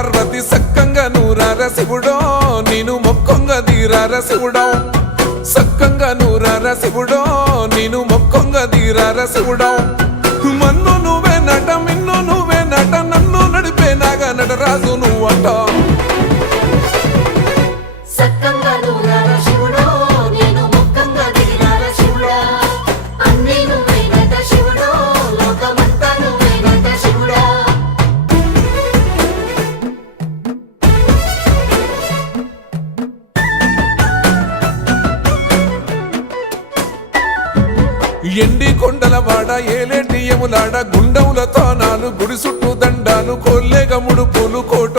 పార్వతి సక్కంగా నూరార శివుడో నేను మొక్కంగా తీరార శివుడో సక్కంగా నూరార శివుడో నేను మొక్కంగా తీరార శివుడో మన్ను నువ్వే నట మిన్ను నువ్వే నట నన్ను నడిపే నాగా నటరాజు నువ్వంట ఎండి కొండల వాడ ఏలేటి యములాడ గుండములతో నాలు గుడి చుట్టూ దండాలు కోల్లేగ ముడుపులు